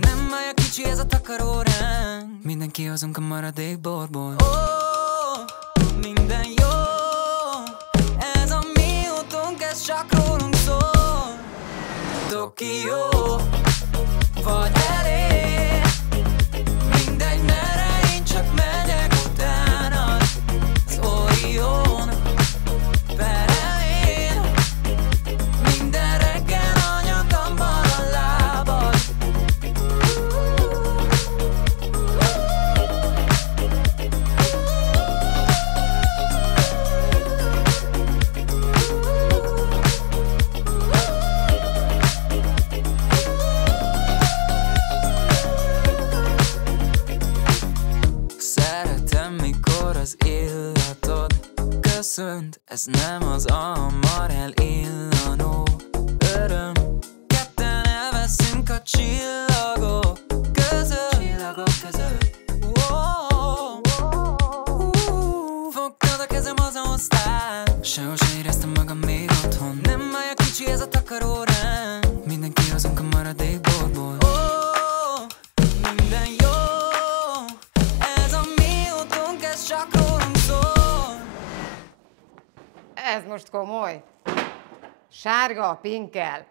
Nem olyan kicsi ez a takaróránk, mindenki hozunk a maradék borból. Minden jó, ez a mi útunk, ez csak rólunk szól. Tokió, vagy elé, mindegy merre, én csak megyek utánad. Az Orion, perelén, minden reggel a nyakamban a lábad. Szeretem, mikor az illatod köszönt, ez nem az amarell illanó öröm. Ketten elveszünk a csillagok között. Fogtad a kezem, hazahoztál, sehol sem éreztem magam még otthon. Nem olyan kicsi ez a takaróránk, mindenki hozunk a maradék borból. Minden jó, ez a mi útunk, ez csak rólunk szól. Ez most komoly. Sárga a pinkkel.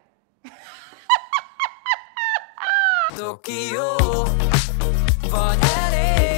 Tokió, vagy elé,